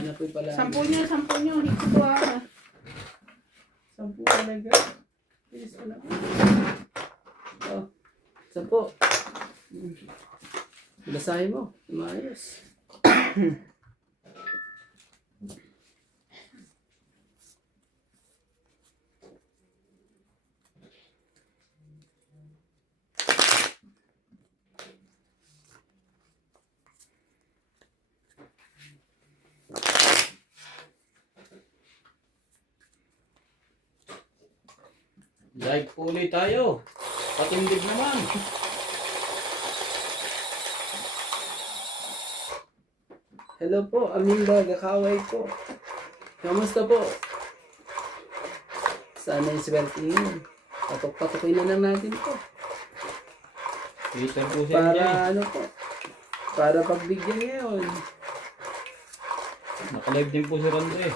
Sana po'y pala. 10 nyo. Higit ko 10 talaga. Bilis ko lang. Oh, 10. Basahin mo. Maayos. Live po ulit tayo. Patindig naman. Hello po, Aminda Gakaway po. Kamusta po? Sana yung swerte yun. Patok-patokin na lang natin po. Twitter po si Para MJ. ano po? Para pagbigyan ngayon. Nakalive din po si Randre.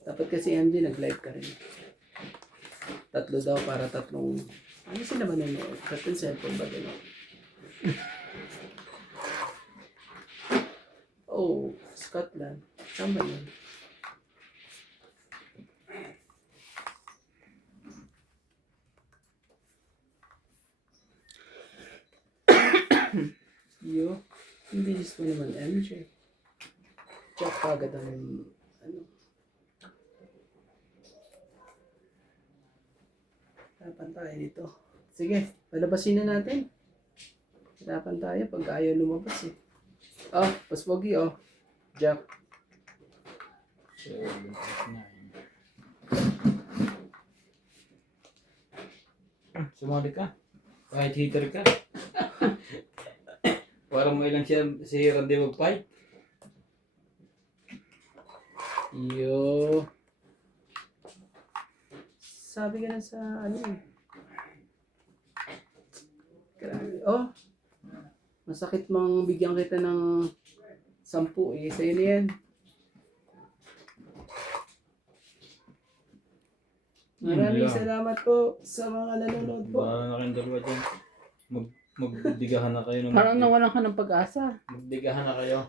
Dapat kasi MJ nag-live ka rin. 3 daw para 3. Ano sila ba nanonood? 3 cellphone ba gano'n? Oh, Scotland. Saan ba yun? Yo, ang bilis mo naman MJ. Check kagad ang ano. Hirapan tayo dito. Sige, palabasin na natin. Hirapan tayo pag ayaw lumabas eh. Oh, Mas Pogi oh. Jack. 7, 8, 9. Sumali ka. Kahit hitter ka. Parang may lang siya si Randy mag-fight. Yo. Sabi ka na sa ano eh. Grabe. Oh. Masakit mang bigyan kita ng 10 eh. Sa'yo na yan. Maraming salamat po sa mga nanonood po. Bahala na kayong dalawa dyan. Magdigahan na kayo. Parang nawalan ka ng pag-asa. Magdigahan na kayo.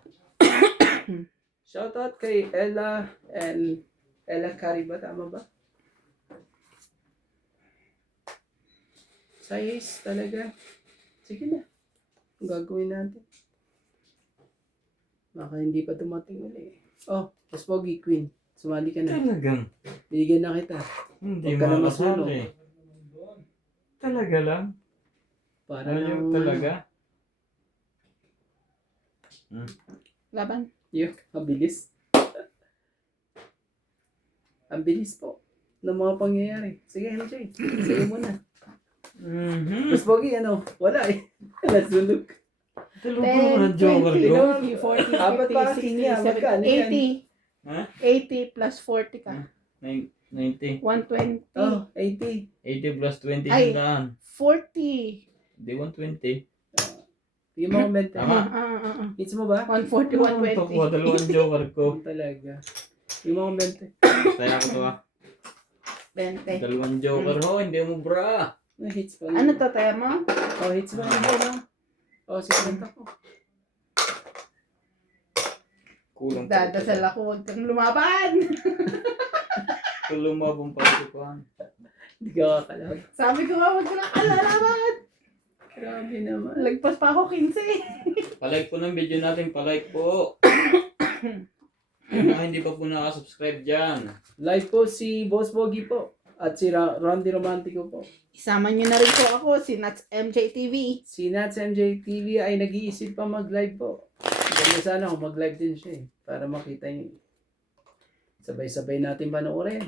Shoutout kay Ella and Ella Cariba. Tama ba? Size talaga. Sige na. Ang gagawin natin. Baka hindi pa dumating ulit. Oh, Mas Pogi, Queen. Sumali ka na. Talagang. Bigyan na kita. Hindi Huwag ka na makasali. Talaga lang. Para Ayaw lang talaga. Laban. Yo, ang bilis. Ang bilis po ng mga pangyayari. Sige, MJ. Sa'yo muna. Mas Pogi, ano? Wala eh. Nasulog. Talagang 10, joker 20, ko. 30, 40, Apat pa 50, kasi 60, niya. 70, Magkano yan? 80. Ha? 80 plus 40 ka. 90. 120. Oh, 80. 80 plus 20 Ay. sandaan. 40. Di 120. Yung mga mente. Tama. Hits mo ba? 140, Takuha 120. dalawang joker ko. Talaga. Yung mga mente. Kaya ako to 20. Dalawang joker ho. Hindi mo bra. Na hits pa. Ano to, tayo mo? Oh, hits ba na no? Oh, 60 ko. Kulang Dadasal ako, huwag kang lumaban. Kung lumabang pa ito ko. Hindi ka kakalawag. Sabi ko nga, huwag ka na kalalaban. Grabe naman. Lagpas pa ako 15. Palike po ng video natin. Palike po. Yung mga hindi pa po nakasubscribe dyan. Live po si Boss Pogi po. At si Randy Romantico po. Isama niyo na rin po ako, si Nats MJ TV. Si Nats MJ TV ay nag-iisip pa mag-live po. Ganda sana kung mag-live din siya eh. Para makita niyo. Sabay-sabay natin panoorin.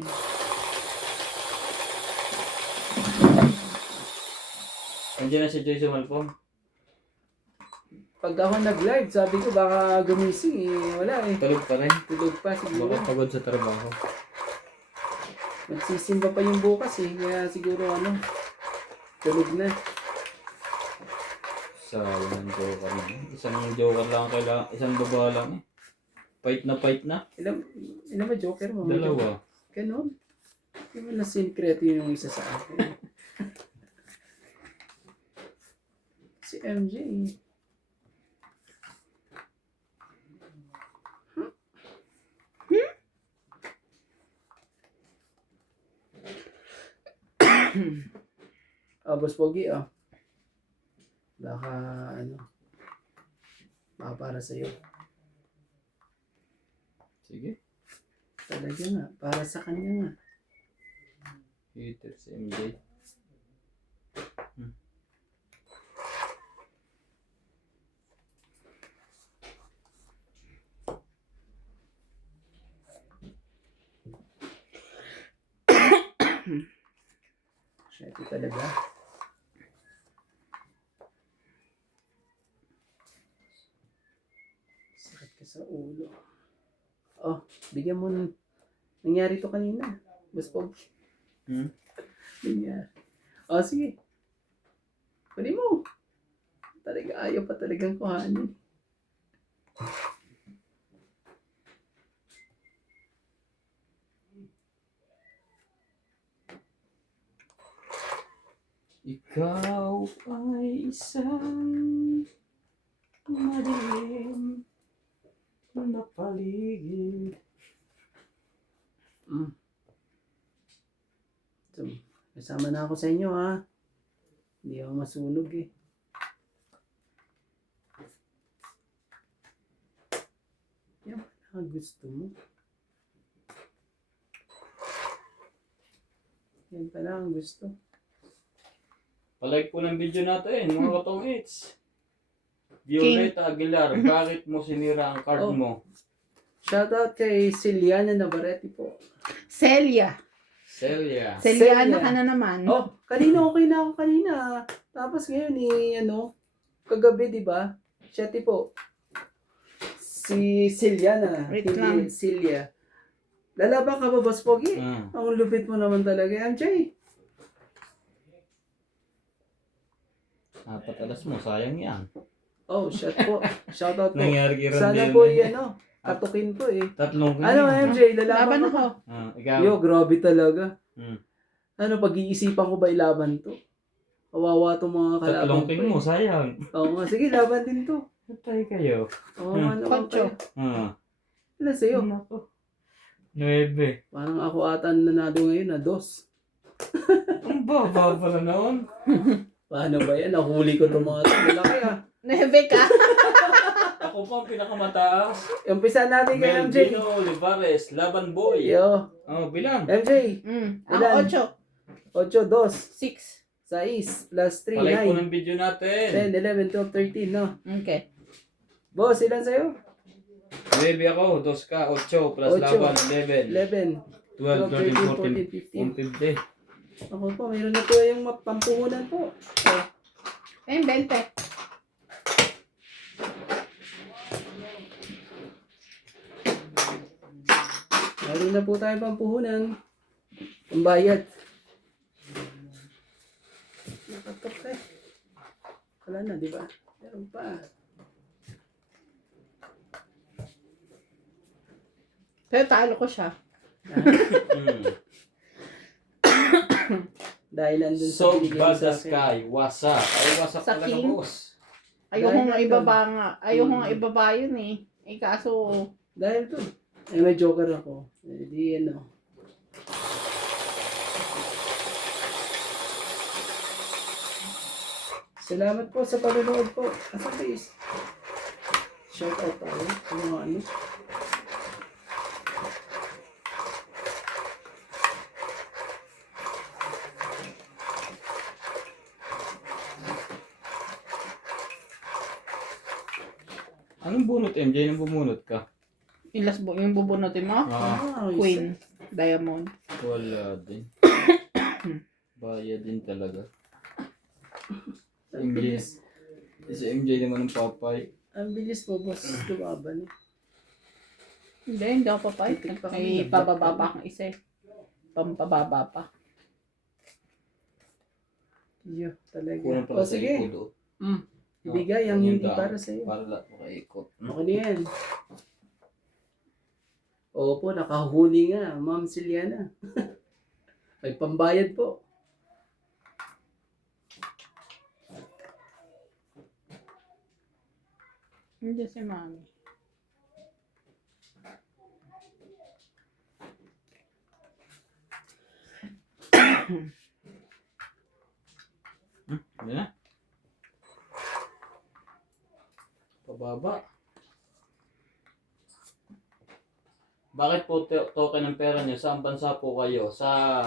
Andiyan na si Joyce Malpong. Pag ako nag-live, sabi ko baka gumising eh. Wala eh. Tulog pa rin. Tulog pa siguro. Baka pagod sa trabaho. Magsisimba pa yung bukas eh. Kaya siguro ano, tulog na. Sayang ng joker na. Isang joker lang kailangan. Isang baba lang eh. Fight na. Ilan ba joker mo? Dalawa. Ganon. Di ba na-sincreto yung isa sa akin? Si MJ. Boss Pogi, Baka, baka para sa'yo. Sige. Talaga nga, para sa kanya nga. Hater si MJ. Syempre talaga. Sakit ka sa ulo. Bigyan mo ng... Nangyari to kanina. Boss Pogi. Nangyari. Sige. Pwede mo. Talaga, ayaw pa talagang kuhanin. Ikaw ay isang madilim na paligid. So, kasama na ako sa inyo, ha. Hindi ako masunog, eh. Yan pala ang gusto mo. Yan pala ang gusto. Palike po ng video natin, mga katong hits. Violeta Aguilar, bakit mo sinira ang card mo? Shoutout kay Celiana Navarrete po. Celia. Celia. Celiana ka na naman. Kanina okay na ako kanina. Tapos ngayon, kagabi, di ba? Siyete po. Si Celiana. Wait Hindi lang. Celia. Lalaban ka ba, Boss Pogi? Hmm. Ang lupit mo naman talaga, MJ. 4 alas mo, sayang yan. Shot po. Shoutout po. Nangyari kay Ron Sana din po eh. katukin po eh. 3 MJ, lalaban Laban ka ba? ako. Ikaw. Yo, grabe talaga. Hmm. Pag-iisipan ko ba ilaban to? Kawawa tong mga 3 kalaban king ko mo, eh. sayang. Oo nga, sige, laban din to. Patay kayo. Oo nga naman Ocho. kayo. Ilan sa'yo? Nako. 9. Parang ako ata nanado ngayon na 2. Ang baba pala noon. Paano ba yan? Nahuli ko itong mga malaki Neve ka. Ako pa ang pinakamataas. Umpisa natin kay MJ. Melvino Olivares, Laban Boy. Yo. Bilang. MJ. Ako Ilan? 8. 8, 2, 6 6. plus 3, Palike po 9, ng video natin. 10, 11, 12, 13, no? Okay. Boss, ilan sa'yo? 9 ako, 2 ka, 8 plus Ocho. Laban, 11. 11. 12, 13, 14, 14, 15. Ako po, mayroon na po yung pampuhunan po. Ayun, 20. Mayroon na po tayong pampuhunan. Ang bayad. Nakatok ka eh. Wala na, di ba? Meron pa. Pero talo ko siya. Dahil nandun sa So, binigay mo bad sa the akin. sky, wasak. Ay, wasak Sa talaga, king. boss. Ayoko Dahil nga nandun. ibaba nga. Ayoko nga ibaba yun eh. Kaso, Dahil to. May joker ako. Di Salamat po sa panonood po. Asa please? Shout out tayo. Ano. Anong bunot, MJ? Anong bumunot ka? yung bubunutin mo? Queen. Diamond. Wala din. Bayad din talaga. Ang bilis. Si MJ naman ng papay. Ang bilis mo, boss. Lumaban eh. Hindi ako papayag. Titik pa May kami. pababa pa akong isa eh. Pampababa pa. Iyo, talaga. Kulang pala sa Sige. ikot. Ibigay ang Yung hindi daan. para sa'yo. Para lahat makaikot. Okay na yan. Opo, nakahuli nga. Ma'am Celiana. May pambayad po. Hindi si mami. Hindi na. Pababa. Bakit po token ng pera nyo? Saan bansa po kayo? Sa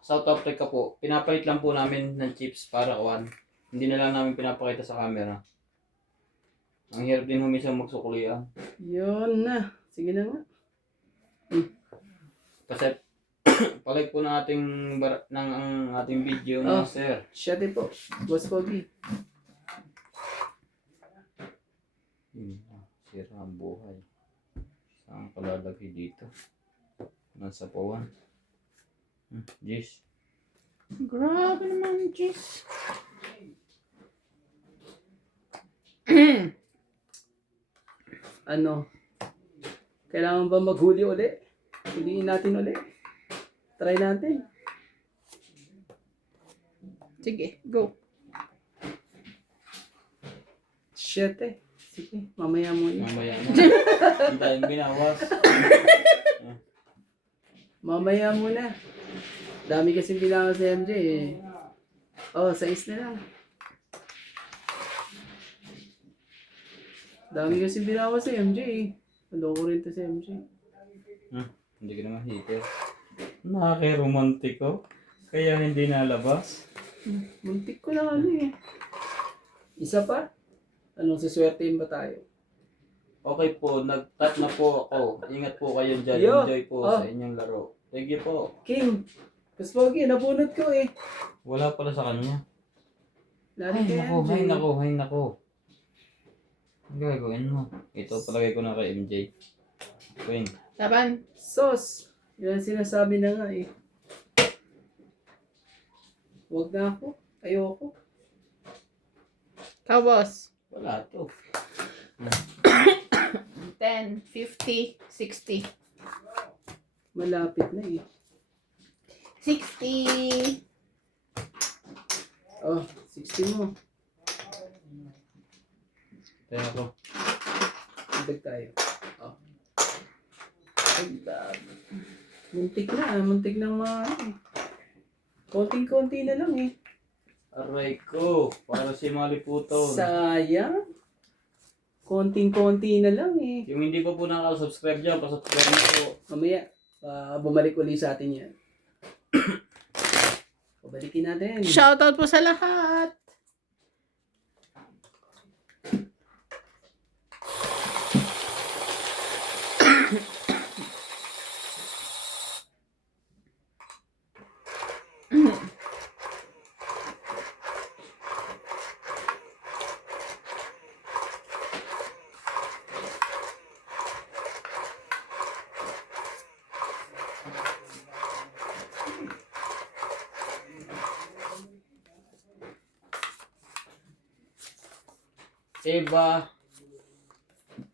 South Africa po. Pinapalit lang po namin ng chips para kuwan. Hindi na lang namin pinapakita sa camera. Ang hirap din humisang magsukulian. Yun na. Sige na nga. Kasi palike po ng ating ating video Oh. na sir. Shate po. Boss Pogi. Sira ang buhay. Saan kalalagay dito? Nasa pawan. Jeez. Grabe naman, Jis. Ano? Kailangan ba maghuli uli? Huliin natin uli. Try natin. Sige, go. Shate. Sige, mamaya muna. Mamaya na. Hindi tayong binawas. Mamaya muna. Dami kasing bilangan sa MJ eh. Oh, 6 na lang. Dami kasing bilangan sa MJ eh. Maloko rin to sa MJ. Hindi ka naman hiper. Nakaka-romantiko. Kaya hindi nalabas. Muntik ko lang ano eh. Isa pa? Anong siswertein ba tayo? Okay po, nag-tap na po ako. Ingat po kayo dyan. Yo. Enjoy po Oh. sa inyong laro. Thank you po. King! Mas Pogi, nabunot ko eh. Wala pala sa kanya. Lari kay MJ. Ay nako. Ang gagawin mo? Ito palagay ko na kay MJ. Queen. Laban. Sos! Yan ang sinasabi na nga eh. Huwag na ako. Ayoko. Ikaw, boss. Wala to. 10, 50, 60. Malapit na eh. 60. Oh, 60 mo. Kaya ako. Idag tayo. Oh. Ay, dami. Muntik na mga ano eh. Konting-konti na lang eh. Aray ko. Para si Maliputon. Sayang. Konting-konti na lang eh. Yung hindi pa po nakaka-subscribe dyan, pasubscribe na po. Mamaya, bumalik uli sa atin yan. Pabalikin natin. Shoutout po sa lahat.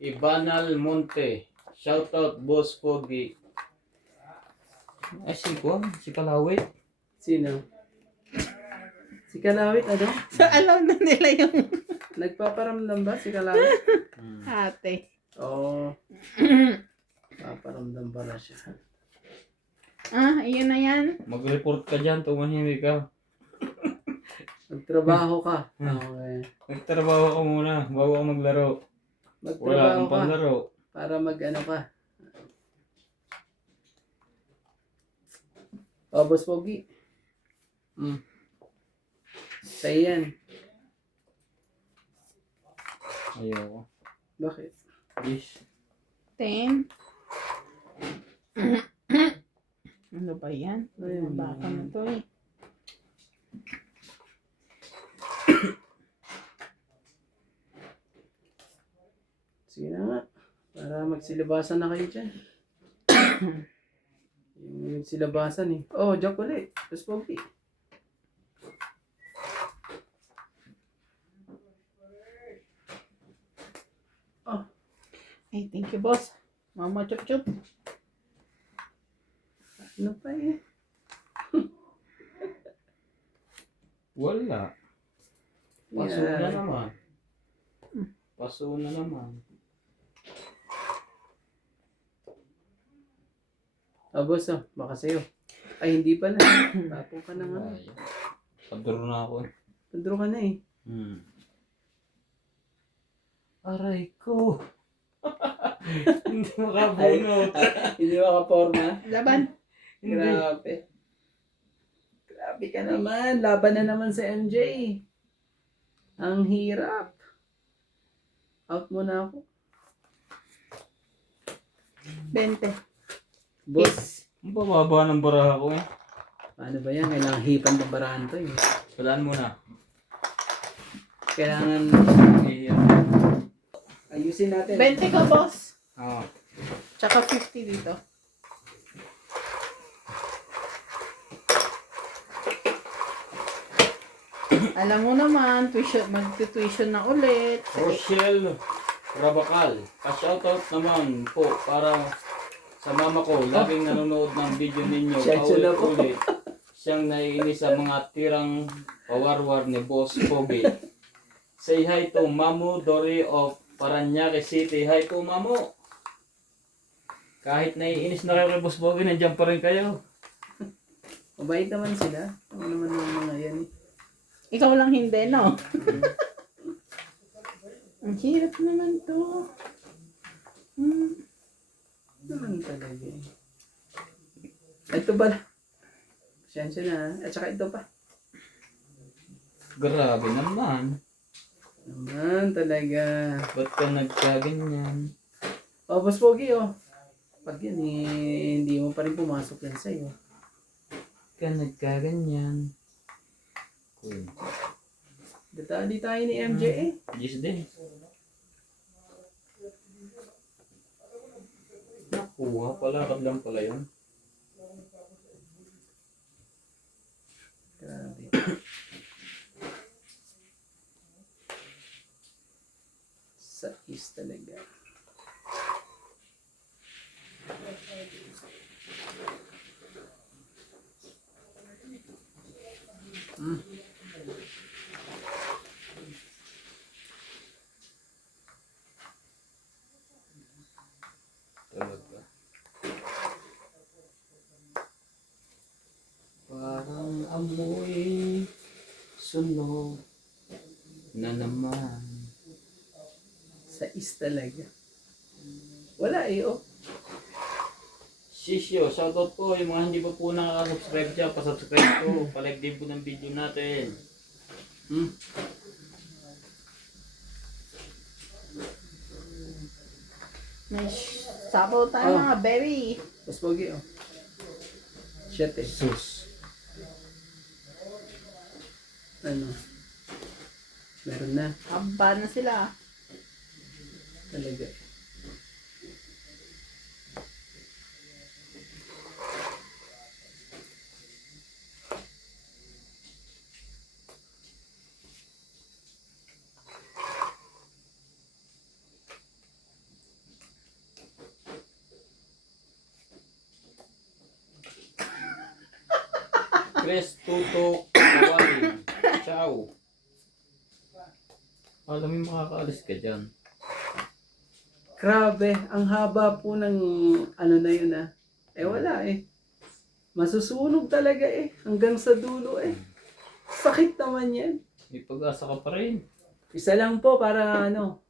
Ibanal Monte. Shoutout Boss Pogi. Ay, si Kalawit. Sino? Si Kalawit, ano? So, alam na nila yung Nagpaparamdam ba si Kalawit? ate. Oo. Paparamdam pala siya. Ayun na yan. Mag-report ka dyan, tumahimik ka. Magtrabaho ka. Okay. Nagtrabaho ka muna, bago ka maglaro. Wala Magtrabaho kang ka panglaro. para mag-ano ka. Oh, Boss Pogi. Sa'yo yan. Ayoko. Bakit? Please. 10. Ano ba yan? Ayun. Baka na to eh. Sige na nga. Para magsilibasan na kayo dyan. Yung nagsilabasan eh. Oh, joke ulit. Boss Pogi. Oh, Ay, thank you, boss. Mama chup chup. ano pa eh? Wala. Paso na Yan. naman. Paso na naman. Oh, boss, baka sa'yo. Ay, hindi pala. Tapo ka na nga. Ay, paduro na ako eh. Padro ka na eh. Aray ko. Hindi makabunot. Hindi makaporma. Laban. Hindi. Grabe. Grabe ka naman. Laban na naman sa MJ. Ang hirap. Out muna ako. 20. Boss. Ang bababa ng baraha ko eh. Paano ba yan? Kailangan hipan ng barahan to eh. Walaan mo na. Kailangan ayusin natin. 20 ka, boss. Oo. Tsaka 50 dito. Alam mo naman, mag-tuition na ulit. Rochelle Rabacal. Pa-shoutout naman po para sa mama ko. Laging nanonood ng video ninyo. Shoutout na po. Paulit-ulit. Siyang naiinis sa mga tirang pawarwar ni Boss Pogi. Say hi to Mamu Dori of Paranaque City. Hi to Mamu. Kahit naiinis na kayo kay Boss Pogi, nandiyan pa rin kayo. Mabait naman sila. Ano naman yung mga yan eh. Ikaw lang hindi, no? Ang hirap naman to. Naman talaga eh. Ito ba? Pasensya na. At saka ito pa. Grabe naman. Naman talaga. Ba't ka nagkaganyan? Oh, Boss Pogi oh. Pag yan eh, hindi mo pa rin pumasok yan sa'yo. Ka nagkaganyan. Cool. Datali tayo ni MJ eh. Yes din. Nakuha pala. Lang pala yun. Grabe. Sais talaga. Talaga. Parang amoy sunog na naman. Sais talaga. Wala eh oh. Sisyo, shoutout po yung mga hindi pa po nakaka-subscribe dyan. Pa-subscribe po. Pa-like din po ng video natin. May sabaw tayo Oh. mga baby. Boss Pogi oh. Shit eh. Sus. Ano? Meron na. Haba na sila. Talaga. Chris Tutok Kawali. Ciao. Alam mo makakaalis ka dyan. Grabe, ang haba po ng ano na yun ah. Eh wala eh. Masusunog talaga eh. Hanggang sa dulo eh. Sakit naman yan. May pag-asa ka pa rin. Isa lang po para ano.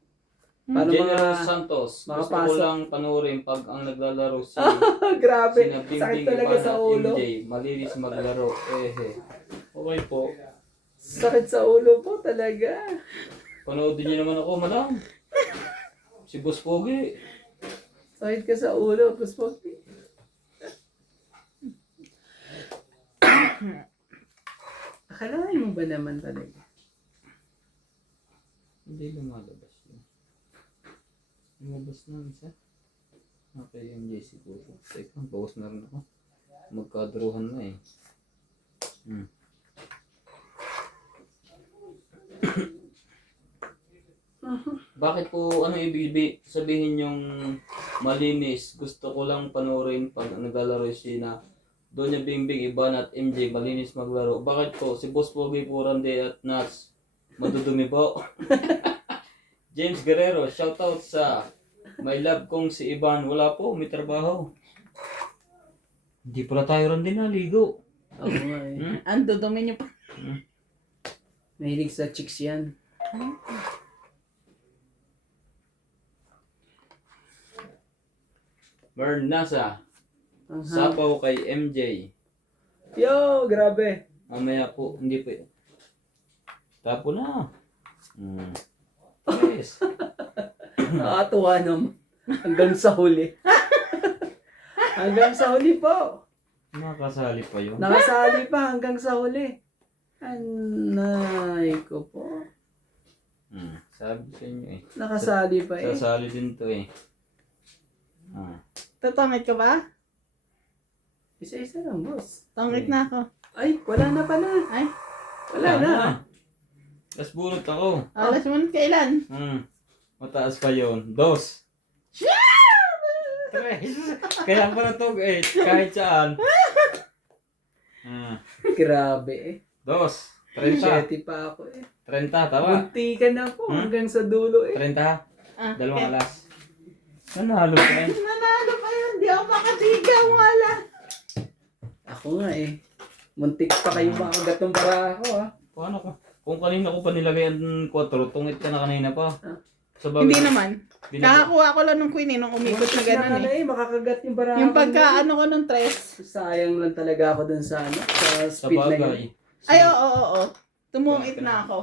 Para General mga... Santos. Gusto ko makapasok. lang panoorin pag ang naglalaro si Grabe. sina Sakit Bimbing talaga Iban sa at ulo. MJ. Malinis maglaro. Okay po. Sakit sa ulo po talaga. Panoodin niyo naman ako, madam. Si Boss Pogi. Sakit ka sa ulo, Boss Pogi. Akalain mo ba naman talaga? Hindi lumalabas yun. Lumabas na isa. Okay, MJ siguro. Teka, bawas na rin ako. Magkadruhan na eh. Bakit po, ano ibig sabihin yung malinis? Gusto ko lang panoorin pag naglalaro si Doña Bingbing, Iban at MJ, malinis maglaro. Bakit po? Si Boss Pogi po, Randy at Nats, madudumi po. James Guerrero, shoutout sa my love kong si Iban. Wala po, may trabaho. Hindi pala tayo Randy naligo. Oo nga eh. Ang dudumi niyo pa. Mahilig sa chicks yan. Bernasa. Aha. Sapaw kay MJ. Yo, grabe. Mamaya po, hindi po. Tapo na. Yes. Nakakatuwa naman. Hanggang sa huli. Hanggang sa huli po. Nakasali pa yun. Nakasali pa hanggang sa huli. Anay ko po. Sabi sa inyo eh. Nakasali pa eh. Sasali din to eh. Tatangit ka ba? Isa-isa lang, boss. Tangit na ako. Ay, wala na pala. Ay, Wala na. Tapos bunot ako. alas mo kailan? Mataas pa yun. 2. Kaya pa na to eh. Kahit saan. Grabe eh. 2. 30. 7 pa ako eh. 30, tawa. Munti ka na po hanggang sa dulo eh. 30. Dalawang alas. Nanalo ka eh. Nanalo pa yun. Di ako makatigaw. Wala. Ako nga eh. Muntik pa kayo makagat ng bara ako ah. Paano ka? Kung kanina ko pa nilagay ang 4, tungit ka na kanina pa. Sa bagay, Hindi naman. binaba- Kakakuha ko lang ng queen nung umikot na gano'n eh. Makakagat yung bara Yung ako. pagka ano ko ng tres. Sayang lang talaga ako dun sa ano, sa Sa speed na yun. bagay. Ay, oo. Tumungit na ako.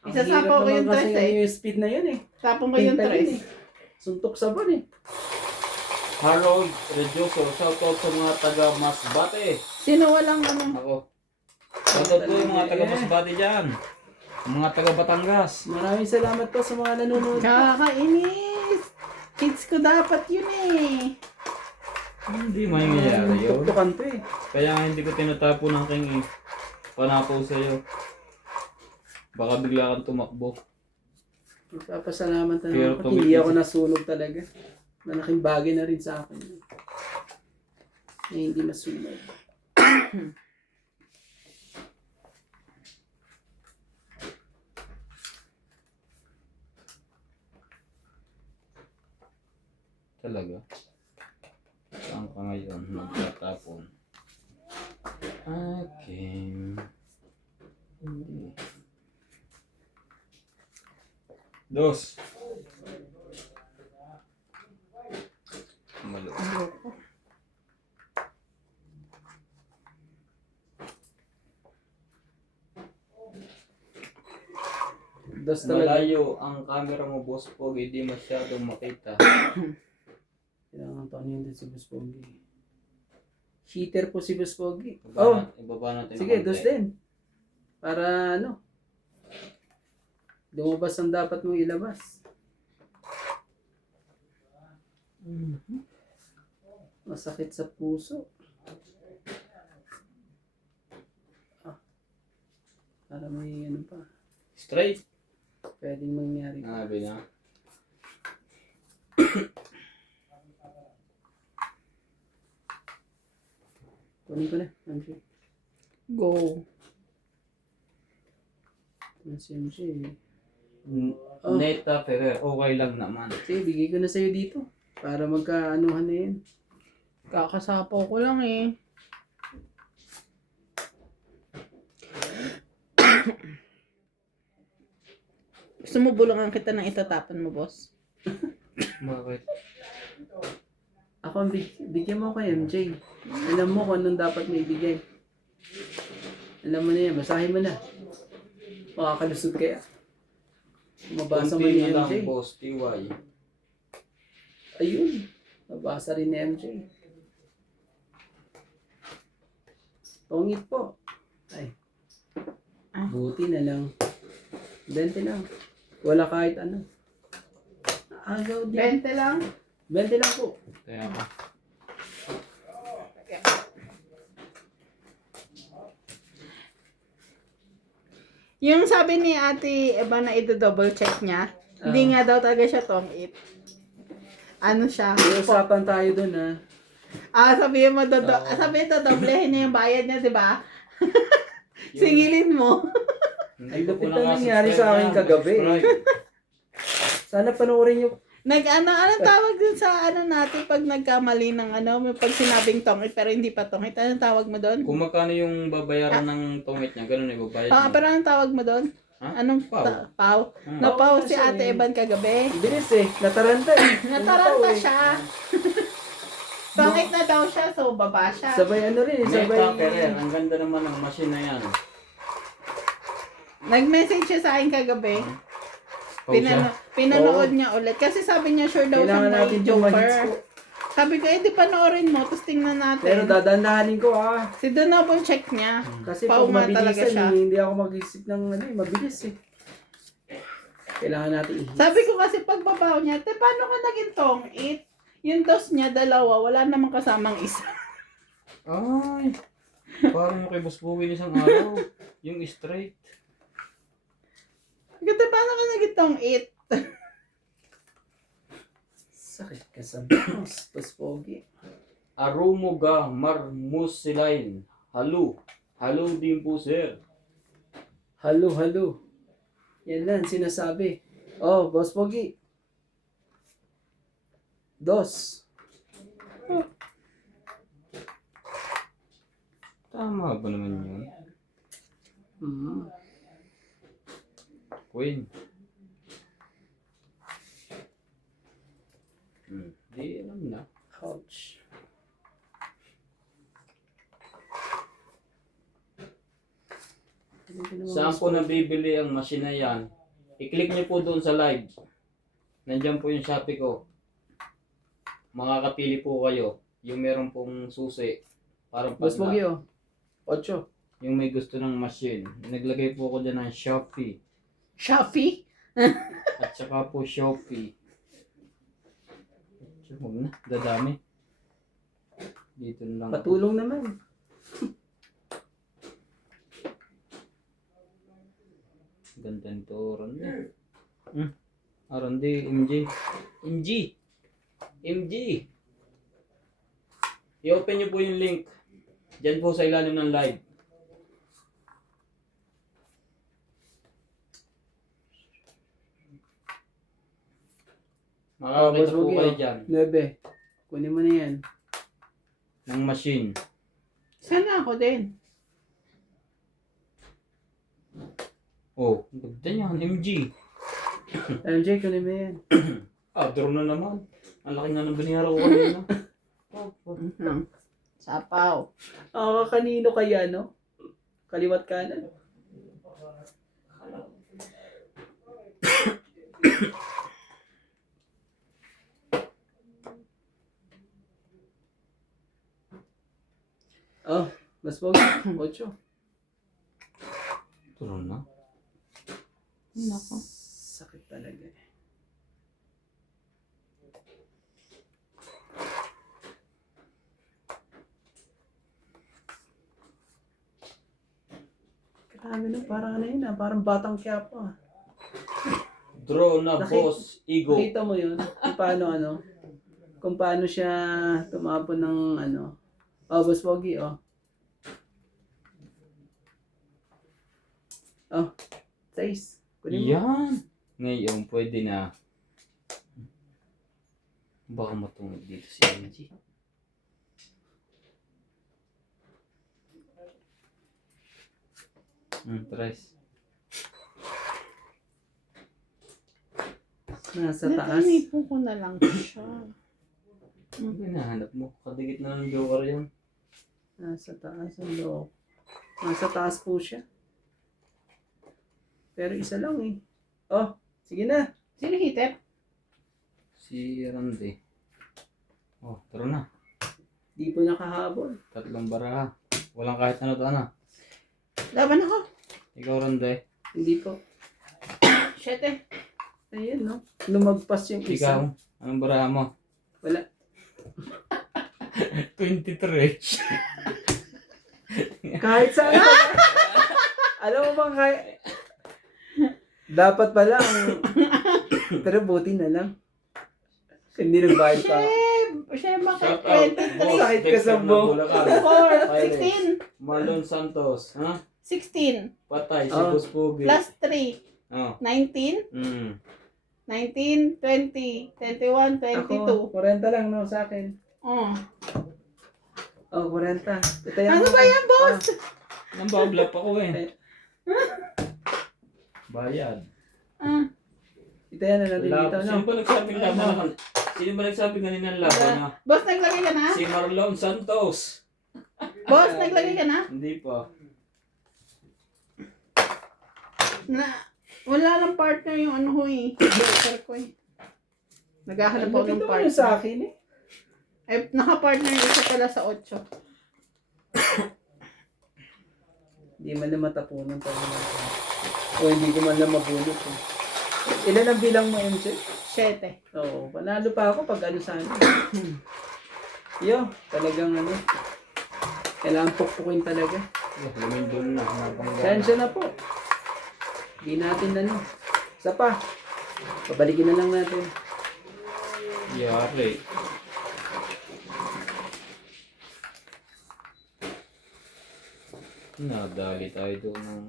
Ang Isasapaw ko hirap yung naman tres kasi eh. yung speed na yun eh. Tapong ko yung Pinta yun tres. eh. Suntok sa buwan eh. Harold Rejoso, shoutout sa mga taga Masbate. Sino walang ano? Ako. Shoutout po yung mga taga Masbate dyan. Mga taga Batangas. Maraming salamat po sa mga nanonood. Kakainis! Kids ko dapat yun eh. Hindi mangyayari yun. Tuktukan to eh. Kaya hindi ko tinatapo ng king eh. Panapaw sa'yo. Baka bigla kang tumakbo. Magpapasalamat na Pero naman. tumigil Hindi ako si- nasunog talaga. Malaking bagay na rin sa akin. Na hindi masunog. Talaga. Saan ka ngayon magtatapon? Okay. Hindi. 2. Malo. Dos talaga. Malayo ang camera mo, boss Pog, hindi masyadong makita. Kailangan taon yun din si Boss Pogi. Cheater po si Boss Pogi. Ibaba Oh, ibaba natin sige, konti. dos din. Para ano, lumabas ang dapat mong ilabas. Masakit sa puso. Para may ano pa, Straight. pwedeng mangyari. Nabi na. Kunin ko na, MJ. Go. Si MJ. Neta Ferrer, okay lang naman. Sige, bigay ko na sa'yo dito. Para magkaanuhan na yan. Kakasapaw ko lang eh. Gusto mo bulungan kita ng itatapon mo, boss? Bakit? Ako, bigyan mo ko MJ. Alam mo kung anong dapat may ibigay. Alam mo na yan, basahin mo na. Makakalusot kaya. Mabasa mo Kunti ni na lang, MJ. boss, TY. Ayun, mabasa rin ni MJ. Pungit po. Ay. Buti na lang. 20 lang. Wala kahit ano. Agaw din. 20 lang. 20 lang po. Kaya ako. Yung sabi ni Ate Eva na i-double check niya, hindi nga daw talaga siya tong-it. Ano siya? May usapan tayo dun ha. Sabihin mo, Oo. sabihin doblehin niya yung bayad niya, di ba? Singilin mo. Ay, lupit na nangyari sa akin kagabi. Sana panoorin nyo. Anong tawag dun sa ano natin pag nagkamali ng ano, may pag sinabing tongit pero hindi pa tongit, anong tawag mo doon? Kung magkano yung babayaran ng tungit niya, ganun ay babayad Pero niya. anong tawag mo doon? Ha? Anong Pau. Pau? Hmm. Napaw Pau si siya Ate eh. Eban kagabi. Bilis eh. Nataranta eh. Nataranta Napaw eh. siya. Pangit na daw siya, so baba siya. Sabay ano rin, sabay. Meta Ferrer, ang ganda naman ng machine na yan. Nag-message siya sa akin kagabi. Pausa. Pinanood niya ulit. Kasi sabi niya, sure daw Kailangan siyang natin may yung Joker. mahits ko. Sabi ko, di panoorin mo, tapos tingnan natin. Pero dadandahanin ko ah. Si double check niya. Kasi Pau pag nga talaga siya. mabilisan eh, hindi ako mag-isip ng ano eh, mabilis eh. Kailangan natin i-hit. Sabi ko kasi pagbabaw niya, te, paano ka naging tong it? Yung dos niya, dalawa, wala namang kasamang isa. Ay, parang kay Boss Bowie isang araw. Yung straight. Te, paano ka naging tong it? Sakit ka sa boss, Boss Pogi. Arumuga marmusilain. Halo. Halo din po, sir. Halo, halo. Yan lang, sinasabi. Oh, Boss Pogi. Dos. Tama ba naman yun? Mm. Queen. Di alam na. Ouch. Saan po nabibili ang machine na yan? I-click niyo po doon sa live. Nandiyan po yung Shopee ko. Makakapili po kayo. Yung meron pong susi. Parang Boss Pogi padla. oh. Ocho. Yung may gusto ng machine. Naglagay po ako dyan ng Shopee. Shafi? At saka po Shopee. Huwag na. Dadami. Dito na lang. Patulong naman. Ganda nito, Randy. Randy, MJ. MJ! MJ! I-open nyo po yung link. Diyan po sa ilalim ng live. Makakakita Boss po Pogi kayo oh. dyan. 9. Kunin mo na yan. Ng machine. Sana ako din. Oh, ang ganda niyan. MG. MJ, kunin mo yan. Draw na naman. Ang laki nga ng biniyara ko kanina. Sapaw. Kanino kaya no? Kaliwat kanan. Oh, Boss Pogi. 8. Draw na. Nako. Sakit talaga eh. Grabe no, parang ano yun ah, parang batang Quiapo ah. Draw na, Nakita- boss. Ego. Nakita mo yun? Kung paano ano? Kung paano siya tumapon ng ano? Oh, Boss Pogi oh. Oh, 6. Kunin mo. Yan. Ngayon, pwede na. Baka matungod dito si MG. Tres. Nasa taas. Natanipon ko na lang siya. Ano hinahanap mo? Kadikit na ng joker yan. Nasa taas ang loob. Nasa taas po siya. Pero isa lang eh. Oh, sige na. Sino hitep? Si Randy. Oh, taro na. Di po nakahabol. 3 baraha. Walang kahit ano to ano. Laban ako. Ikaw, Randy. Hindi po. 7. Ayan no. Lumagpas yung Ikaw. isa. Anong baraha mo? Wala. 23. Kahit saan. Alam mo bang kahit... Dapat pala ang... Pero buti na lang. Hindi nagbayad pa. Shema Shout kay out. 23. Boss Sakit ka Dexter sa ng buhok. Bulacan. 4. 16. Marlon Santos. Ha? 16. Patay. Si Oh. Boss Pogi. Plus 3. Oh. 19. Mm. 19, 20, 21, 22. Ako, 40 lang no sa akin. Oh. Oh, 40. Itayan Ano mo. ba yan, boss? Nambablap ako eh. Bayad. Ah, Itayan na natin dito, Sino no? ba nagsabing laban? Sino ba nagsabing kanina ng laban na? boss, naglagay ka na? Si Marlon Santos. Boss, naglagay ka na? Hindi pa. Wala lang partner yung ano ko eh. Broker ko eh. Naghahanap ako ng Nakita mo partner. yun sa akin eh. Eh, naka-partner isa pala sa 8. Hindi man na matapunan pa rin natin. O hindi ko man lang mabunot eh. Ilan ang bilang mo, MC? 7. Oo, panalo pa ako pag ano sana. Yo, talagang ano. Kailangan pukpukin talaga. Lumindol na. Sensya na po. Hindi natin ano. Isa pa. Pabalikin na lang natin. Yari. Nadali tayo doon ng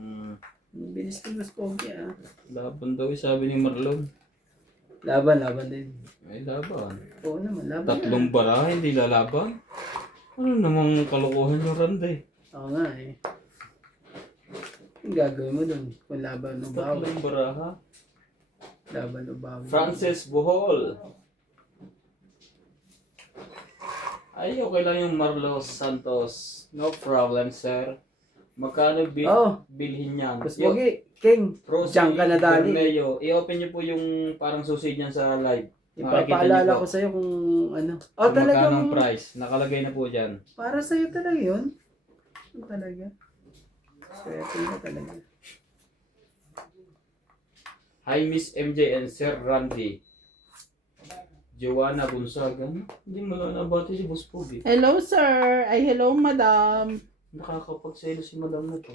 Ang bilis ko mas pogi ah. laban daw sabi ni Marlon. Laban din. Ay laban. Oo naman, laban Tatlong baraha hindi lalaban. Ano namang kalokohan yung Randay? Oo nga eh. Ang gagawin mo dun? Kung laban o bawal. Tatlong baraha. Laban o bawal. Francis Bohol. Ay, okay lang yung Marlos Santos. No problem, sir. Magkano Oh. bilhin niyan? Mas pogi, King. Rosie Diyan ka na dali. Bermeo. I-open niyo po yung parang susi niyan sa live. Ipapaalala ko sa'yo kung ano. Oh, talagang Magkano ang price? Nakalagay na po dyan. para sa'yo talaga yun. Ano talaga? Swerte na talaga. Hi, Miss MJ and Sir Randy. Joanna Bunsagan. Hindi mo na nabati si Boss Pogi. Hello, sir. Ay, hello, madam. Nakakapagselo si madam na to.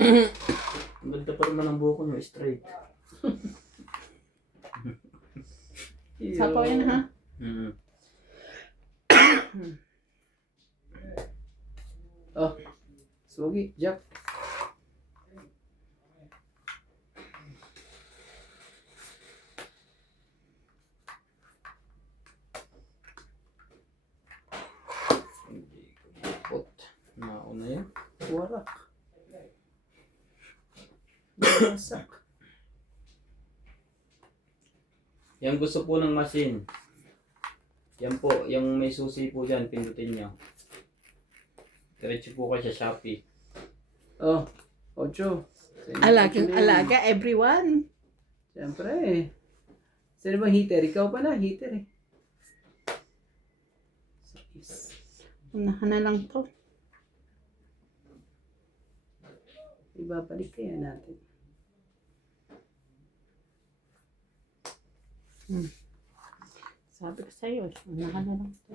Ang ganda pa naman ang buko niyo, straight. Sapaw yan, ha? Oh, sugi, Jack. Pot. Nauna yan. Warak. Wasak. Yan gusto po ng machine. Yan po, yung may susi po dyan, pindutin nyo. Diretso po kayo sa Shopee. Oh, Ocho. Alaga, everyone. Siyempre eh. Sino bang heater? Ikaw pala, heater eh. Unahan na lang to. Ibabalik kaya natin. Sabi ko sa'yo, unahan na lang to.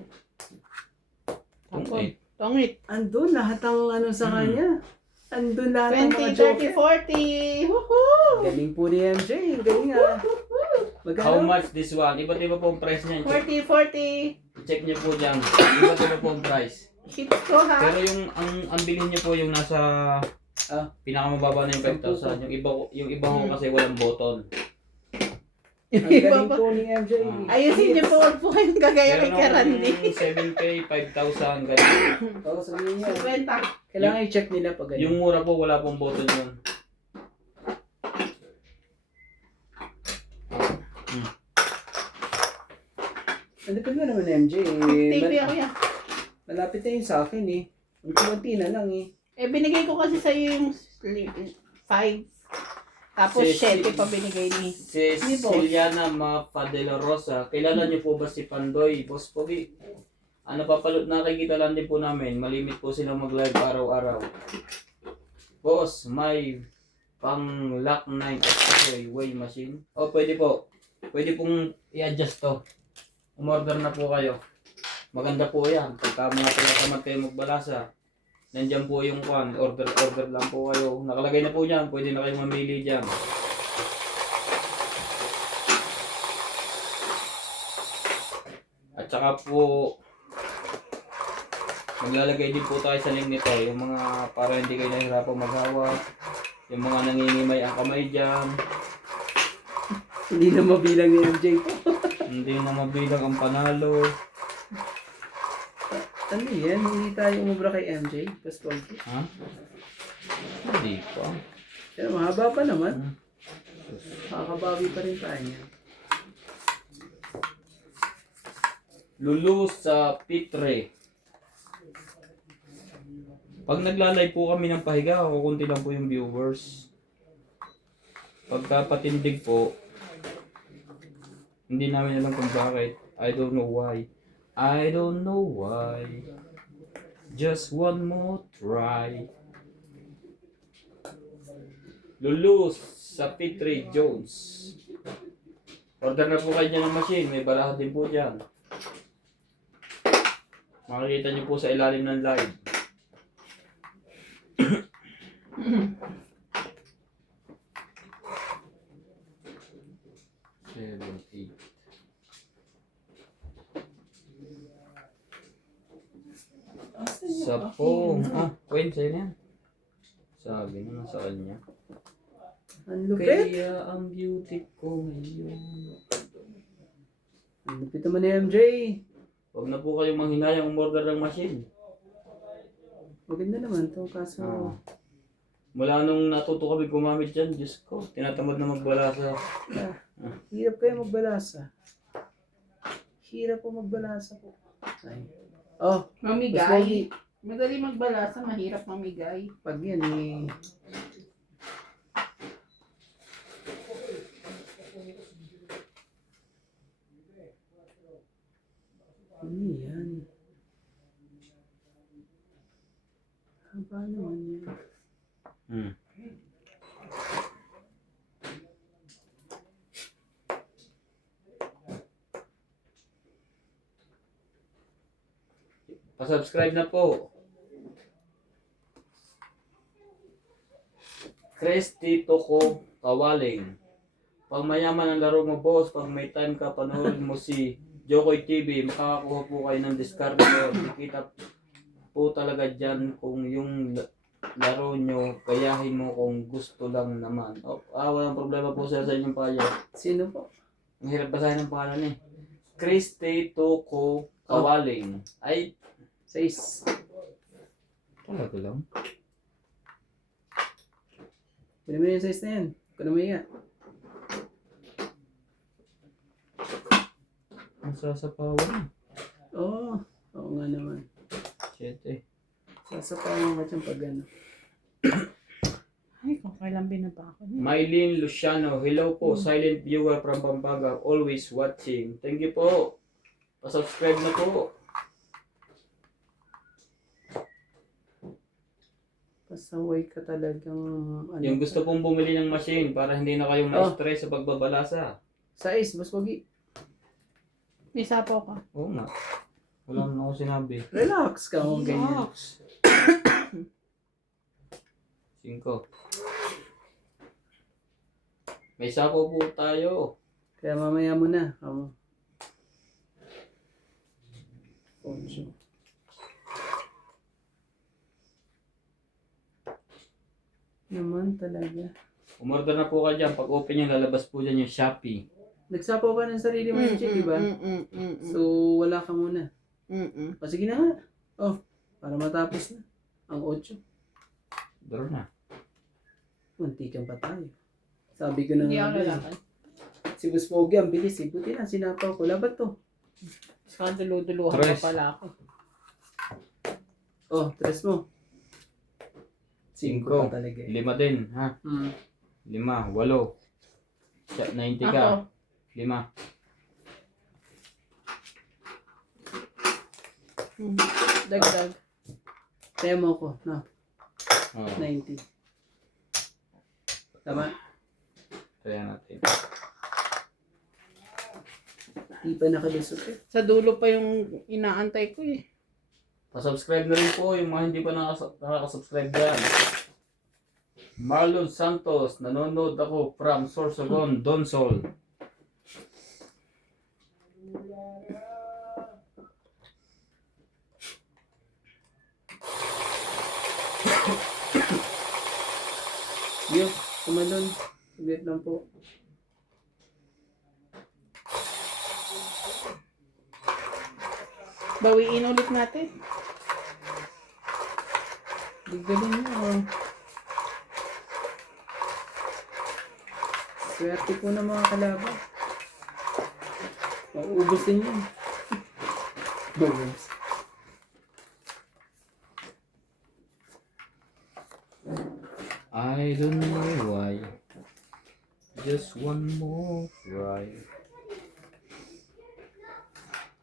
Tapos, Tungit. tongit. Andun lahat ang ano sa kanya. Andun lahat ang 20, mga 30, joker. 40. Woohoo! Galing po ni MJ. Galing ah. How Magkano? much this one? Iba't iba po ang price niyan. 40, 40. Check nyo po dyan. Iba't iba po ang price. Hit ko, ha? Pero yung ang bilhin niyo po yung nasa pinakamababa na yung 5,000. Yung iba ko kasi walang button. Ang galing po ni MJ. Ayusin niyo po, huwag po kayong gagaya kay Meron Karandi. akong 7K, 5,000, ganyan. Oo, sabihin niya. 50. Kailangan i-check nila pag ganyan. Yung mura po, wala pong button yun. Ano pa naman MJ? TV ako yan. Malapit na yun sa akin eh. Ang kumunti na lang eh. Eh, binigay ko kasi sa'yo yung 5. Tapos Si- 7 pa binigay ni. Si Hindi po. Celiana Mapa de la Rosa. Kilala niyo po ba si Pandoy? Boss Pogi? Ano nakikita lang din po namin. Malimit po silang mag-live araw-araw. Boss, may pang lock 9 way machine. O, pwede po. Pwede pong i-adjust to. Umorder na po kayo. Maganda po yan. Pagka mga tinatamad kayo magbalasa, nandiyan po yung kwan. Order lang po kayo. Nakalagay na po dyan. Pwede na kayong mamili dyan. At saka po, maglalagay din po tayo sa link nito. Yung mga para hindi kayo nahihirapang maghawak. Yung mga nangingimay ang kamay dyan. Hindi na mabilang ni MJ po. Hindi na mabilang ang panalo. Ano yan? Hindi tayo umubra kay MJ. Pastor. Ha? Hindi pa. Pero mahaba pa naman. Makakabawi pa rin tayo niyan. Lulu sa Pitre. Pag naglalay po kami ng pahiga, kukunti lang po yung viewers. Pagka patindig po, hindi namin alam kung bakit. I don't know why. I don't know why. Just one more try. Lulu sa Pitre Jones. Order na po kayo dyan ng machine. May baraha din po dyan. Makikita niyo po sa ilalim ng live. Seven, eight. Sa po. Wait, sa'yo na yan. Sabi na sa kanya. Ang lupit. Kaya ang beauty ko ngayon. Ang lupit naman ni MJ. Huwag na po kayong manghinayang umorder ng machine. Maganda naman to, kaso... Mula nung natuto kami gumamit dyan, Diyos ko, tinatamad na magbalasa. Hirap kayo magbalasa. Hirap po magbalasa po. Ay. Oh, mas Mamigay. pogi. Madali magbalasa, mahirap mamigay. Pag yan eh. Ano yan? Haba naman yan. Pa-subscribe na po. Christy Toko Kawaling. Pag mayaman ang laro mo, boss, pag may time ka, panood mo si Jokoy TV, makakakuha po kayo ng discard ko. Nakikita po talaga dyan kung yung laro nyo, kayahin mo kung gusto lang naman. Walang problema po sir sa inyong payo. Sino po? Ang hirap basahin ng pangalan eh. Christy Toko Kawaling. Ay, 6. talaga lang. Pwede mo yung size na yan. Kung naman yan. Ang sasapawan. Oo. Oo nga naman. Shit eh. Sasapawan ka dyan pag ano. Ay, kung kailan binaba ako niya. Mylene Luciano, hello po, silent viewer from Pampanga, always watching. Thank you po. Pa-subscribe na po. Pasaway ka talagang ano. Yung gusto pong bumili ng machine para hindi na kayo ma-stress sa pagbabalasa. Size, mas pogi. May sapo ka. Oo nga. Wala na ako sinabi. Relax ka kung ganyan. Relax. 5. May sapo po tayo. Kaya mamaya mo na. 8. Naman talaga. Umorder na po kayo dyan. Pag open nyo, lalabas po dyan yung Shopee. Nagsapaw ka ng sarili mo yung chip, di ba? So, wala ka muna. O, sige na nga. Oh, para matapos na. Ang 8. Daro na. Muntikan pa tayo. Sabi ko na Hindi nga ako ba eh. lalakad. Si Boss Pogi, ang bilis eh. Buti na, sinapaw ko. Labat to. Saka dulu-duluhan Tres. pa pala ako. Oh, 3 mo. 5 5. pa talaga eh. 5 din, ha? 5, 8. 90 ka. Ako. 5. Dagdag. Demo ko. No, Oh, 90. Tama? kaya natin. Di pa nakalusot eh. Sa dulo pa yung inaantay ko eh. Pa-subscribe na rin po yung mga hindi pa nakaka-subscribe dyan. Marlon Santos, nanonood ako from Sorsogon, Donsol. Yo, kumalon. Saglit lang po. Bawiin ulit natin. Galing mo. Swerte po ng mga kalaban. Mauubos din yan. Mauubos. I don't know why. Just one more try.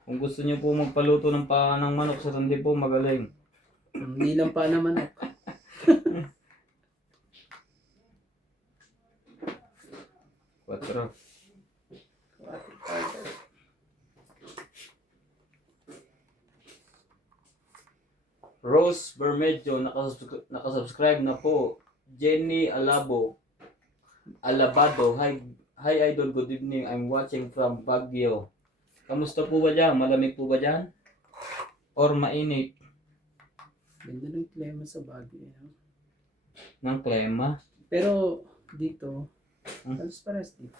Kung gusto niyo po magpaluto ng paa ng manok sa Sunday po, magaling. Hindi lang pa naman ako. Quattro. Rose Bermejo, nakasubscribe na po. Jenny Alabado, hi Idol, good evening. I'm watching from Baguio. Kamusta po ba dyan? Malamig po ba dyan? Or mainit? Ganda ng klima sa Baguio. Ng klema? Pero dito, Hmm? halos pares dito.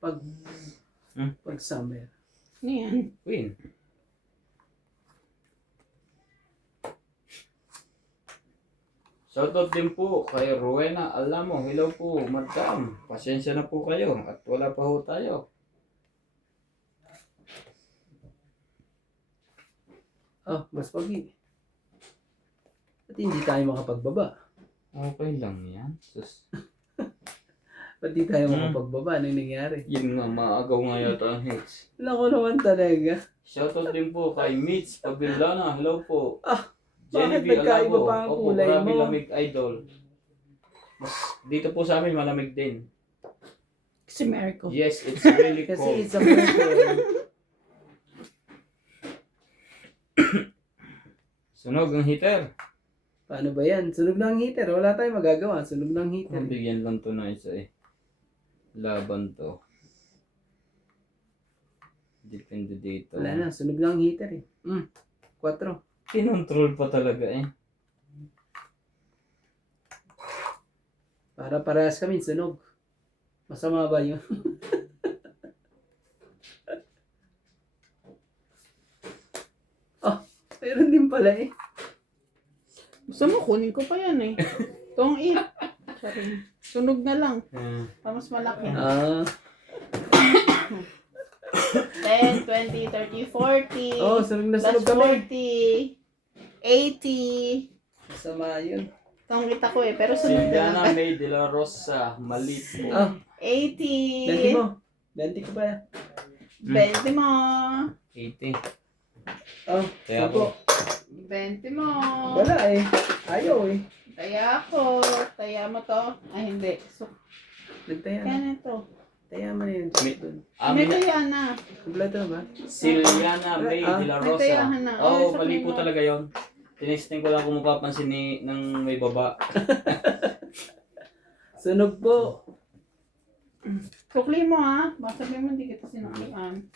Pag summer. Ano yan? Queen. Shoutout din po kay Rowena Alamo. Hello po, madam. Pasensya na po kayo at wala pa ho tayo. Mas pagi. Ba't hindi tayo makapagbaba? Okay lang yan. Sus. Ba't di tayo makapagbaba? Anong nangyari? Yun nga, maagaw nga yata ang hits. Wala ko naman talaga. Shoutout din po kay Mitch Pabillana. Hello po. Bakit Jenny nagkaiba Alabo. pa ang Opo, kulay grabe mo? lamig idol. Mas dito po sa amin malamig din. Si Miracle. Yes, it's really Kasi cold. it's a winter. Sunog ang heater. Paano ba yan? Sunog na ang heater. Wala tayong magagawa. Sunog na ang heater. Bigyan lang to na isa eh. Laban to. Depende dito. Wala na. Sunog na ang heater eh. 4. Kinontrol pa talaga eh. Para parehas kami sunog. Masama ba yun? Meron din pala eh. Gusto mo, kunin ko pa yan eh. Tong it. Sorry. Sunog na lang. Para mas malaki. 10, 10, 20, 30, 40. sunog na Plus sunog kami. 40. 80. Masama yun. Tong kita ko eh. Pero sunog na Siliana lang. May de la Rosa. Malit po. 20 80. mo. 20 ko pa. 20 mo. 80. Kaya Kaya po. 20 mo. Wala eh. Ayaw eh. Taya ako. Taya mo to. Ay, hindi. So, Nagtaya kaya na. na ito. Taya mo na yun. May Amin na. taya na. Kompleto na ba? Siliana May de la May Rosa. tayahan na. Oo, Sa mali po mo. talaga yon. Tinesting ko lang kung mapapansin ng may baba. Sunog po. Sukli mo ha. Baka sabihin mo hindi kita sinuklian.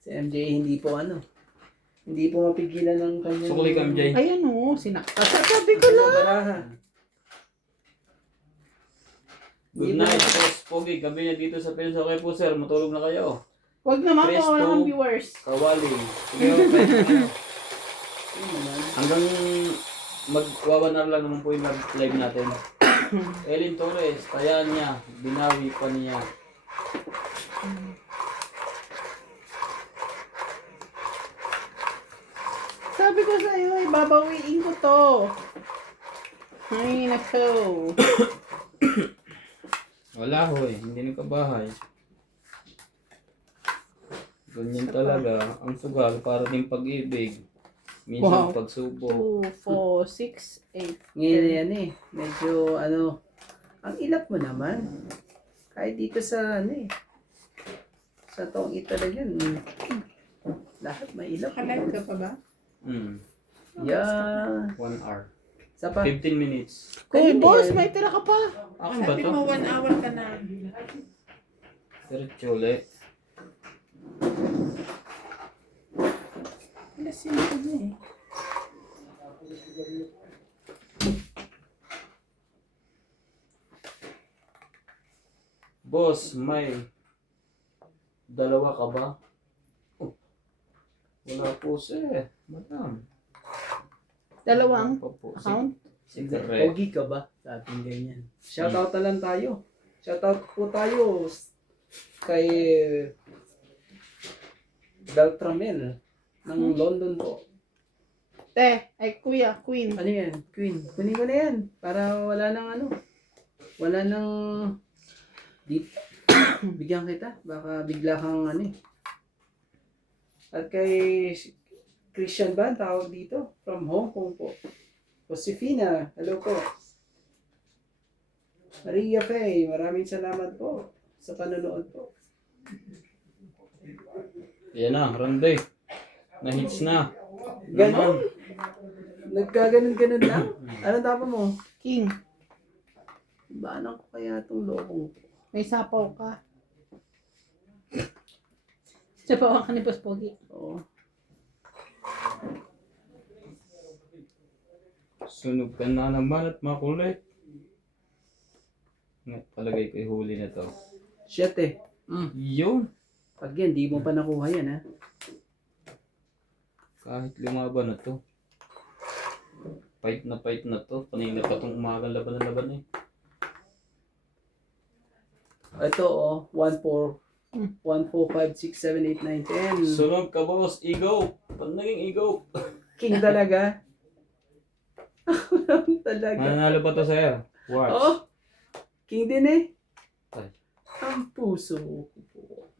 Si MJ hindi po hindi po mapigilan ng kanyang... Sukli ka, MJ. Ayan o. Sinakta. Sabi ko lang. Baraha. Good night, Boss Pogi. Gabi niya dito sa Penso. Okay po, sir. Matulog na kayo. Huwag naman Presto. po. Wala kang viewers. Kawali. Sige, okay. Yun naman. Hanggang mag-1 hour lang naman po yung live natin. Elin Torres, kaya niya. Binawi pa niya. Sabi ko sa'yo, babawiin ko to. Ay, nako. Wala ho eh. Hindi nagkabahay. Ganyan talaga. Ang sugal para din pag-ibig. Minsan Wow. pagsubok. 2, 4, 6, 8. Ngayon na yan eh. Medyo ang ilap mo naman. Kahit dito sa sa tong ito na yan. Lahat may ilap. Naka-live ka pa ba? Yeah. 1 hour. Sa pa. 15 minutes. Uy, Kanina boss, yan. may tira ka pa. Akin ba to? 1 hour ka na. Diretso ulit. Alas yun ko na eh. Boss, may dalawa ka ba? Oh. Wala po sir. Madam. Dalawang Wala pa po. account? Sige, Correct. pogi ka ba? Sa ating ganyan. Shoutout na lang tayo. Shoutout po tayo kay Beltramel ng London po. Queen. Ano yan? Queen. Kunin ko na yan. Para wala nang ano. Wala nang bigyan kita. Baka bigla kang ano eh. At kay Christian ba ang tawag dito? From Hong Kong po. Josefina, hello po. Maria Faye, maraming salamat po sa panonood po. Yan na, Randy. Na-hits na. Ganon? Nagkaganon-ganon lang? Anong tapa mo? King. Banan ko kaya itong lokong to? May sapaw ka. Sapaw ka ni Boss Pogi. Oo. Sunog ka na naman at makulit. Palagay ko ihuli na to. 7. Yun. Pag yan, di mo pa nakuha yan ha. Kahit lumaban na to. Fight na to. Kanina pa itong umagang laban na laban eh. Ito oh, 1, 4, 1, 4, 5, 6, 7, 8, 9, 10. Sunog ka boss, ego. Pag naging ego. King talaga. Talaga. Mananalo pa to sir. Watch. Oo. King din eh. Ay. Ang puso ko po.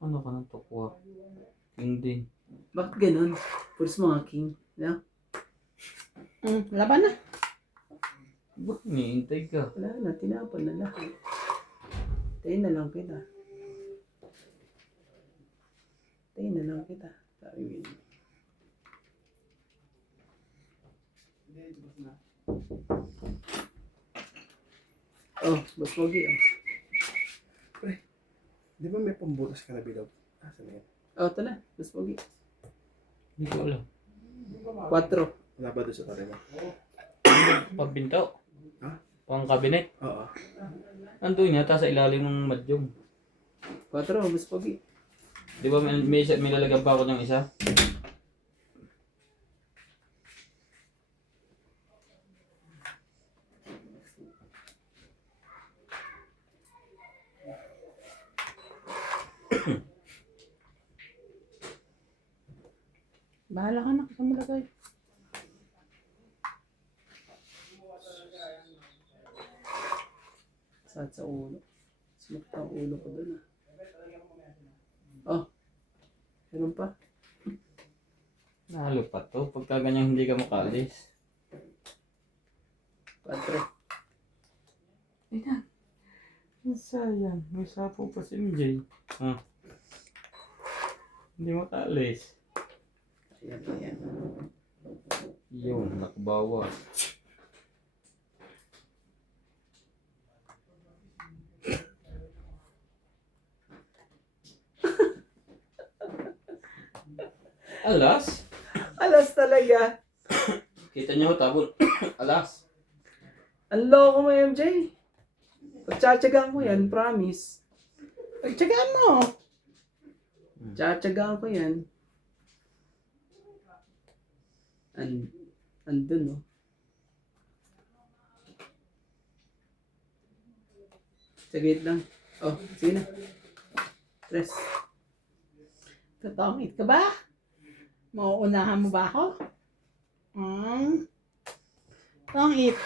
Ano ka ng tokwa? Hindi. Bakit ganun? Puros mga king. No? Laban na. Ba't niintay ka? Wala na, tinapon na lahat. Tayo na lang kita. Tayo na lang kita. Sabi mo yun. Oh, Boss Pogi. Oh. Di ba may pambutas ka na bilog? Saan yan? Oh, ito na. Boss Pogi. Hindi ko alam. 4. Wala ba doon sa tarima? Pagbinto. Ha? Pang kabinet. Oo. Andun yata sa ilalim ng madyong. 4, Boss Pogi. Di ba may lalagyan pa ako ng isa? Bahala ka na. Saan mo lagay? Sa ulo. Sumakit ang ulo ko doon ah. Oh. Meron pa? Nalo pa to. Pagka ganyan hindi ka makalis. 4. Ayan. Ang sayang. May sapo pa si MJ. Ha? Hindi makalis. Ayan, ayan. Yun, nakabawa. Alas? Alas talaga. Kita niyo, tabon. Alas. Ang loko mo, MJ. Pagtsatsagaan ko yan, promise. Pagtsagaan mo. Tsatsagaan ko yan. Andun, no? Saglit lang. Oh, sige na. 3. Tatongit ka ba? Mauunahan mo ba ako? Tongit.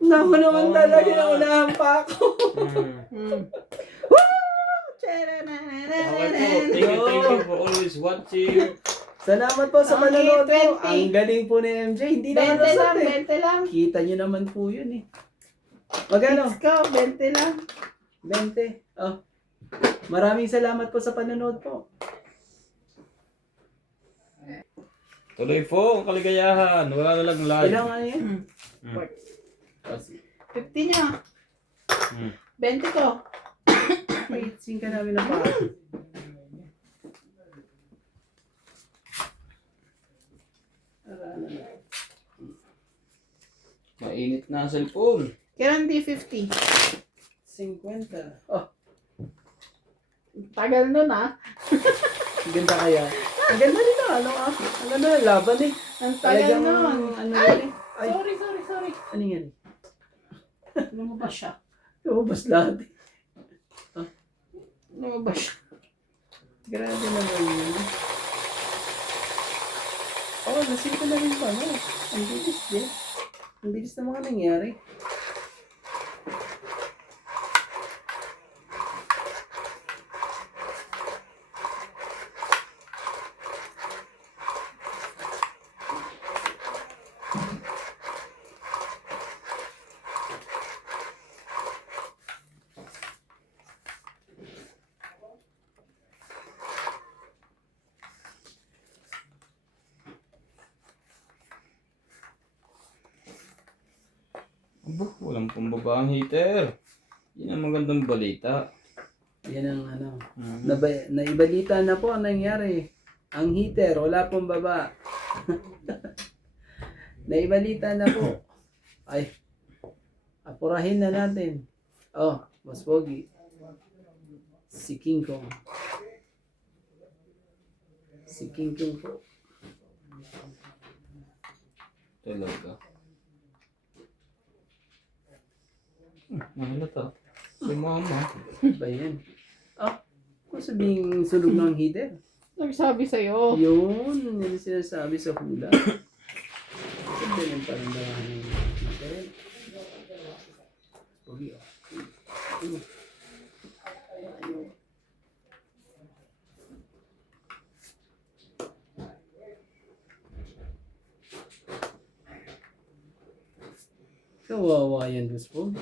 Naku naman talaga, naunahan pa ako. Woo! Okay po. Thank you for always watching. Salamat po sa Okay, manonood po. 20. Ang galing po ni MJ. Hindi 20 na lang, alasat eh. 20 lang. Kita nyo naman po yun eh. Magano? Ikaw, 20 lang. 20. Oh. Maraming salamat po sa panonood po. Tuloy po ang kaligayahan. Wala na lang live. Ilang ano yan? 50 niya. 20 ko. May sing ka namin na pa. Mainit na ang cellphone. Kailan di 50? 50. Oh, Tagal nun ah. ang ganda kaya. Ang ganda nito. Ano ah? Ang ganda ng laban eh. Ang tagal Talagang, nun. ano Ay! yan eh. Ay, Sorry. ano yan? Lumabas siya. Lumabas lahat eh. Lumabas siya. Grabe naman yun. Lasing ko na rin pa, no? Ang bilis din. Ang bilis na mga nangyari. Aba, walang pambaba ang heater. Yan ang magandang balita. Yan ang ano. Mhm. Naibalita na po ang nangyari. Ang heater, wala pong baba. Naibalita na po. Ay, apurahin na natin. Oh, Boss Pogi. Si King Kong. Si King Kong po. Talaga. Mahalata. Si mama. Ba yan? Ah, kung sabihin sunog ng heater. Nagsabi sa'yo. Yun ang sinasabi sa hula. Ganda ng parandahan ng heater. Pogi, oh. Kawawa yan, Boss Pogi.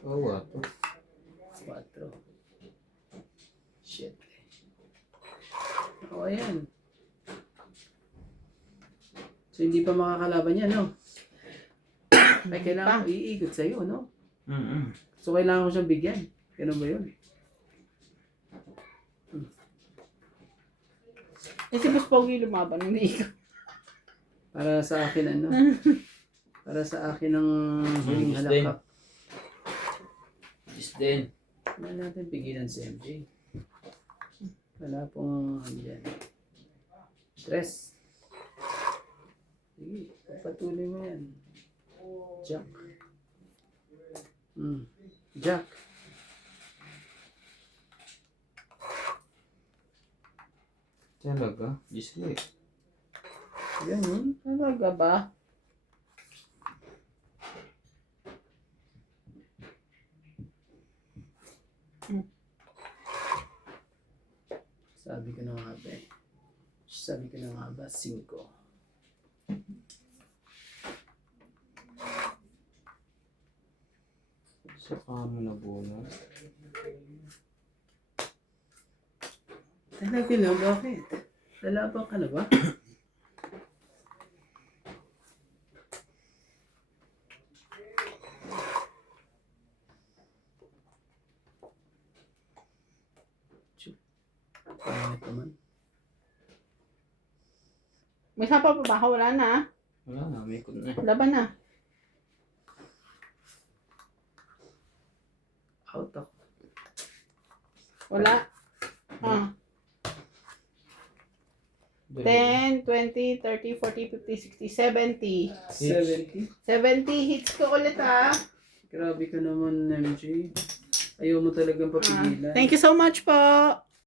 Kawa to. 4. Shit. O, ayan. So, hindi pa makakalaban yan, no? Ay, kailangan ko iikot sa'yo, no? Mm-mm. So, kailangan ko siyang bigyan. Ganun ba yun? Eh, si Boss Pogi lumaban. Hindi ikaw. Para sa akin, ano? Para sa akin ang huling Yes, din. halakap. Is din. Wala natin pigilan si MJ. Wala pong, andyan. Stress. Sige, patuloy mo yan. Jack. Jack. Talaga? Gisli. Ganun. Talaga ba? Sabi ko na nga ba eh. Sabi ko na nga ba, 5. Saka mo na bonus. Talaga na, bakit? Lalaban ka na ba? Pangit naman. May sapa pa ba? Wala na. Wala na, may ikot na. Laban na. Out ako. Wala. Ah. 10, 20, 30, 40, 50, 60, 70. 70? 70 hits ko ulit ah. Grabe ka naman, MJ. Ayaw mo talagang papigilan. Thank you so much po.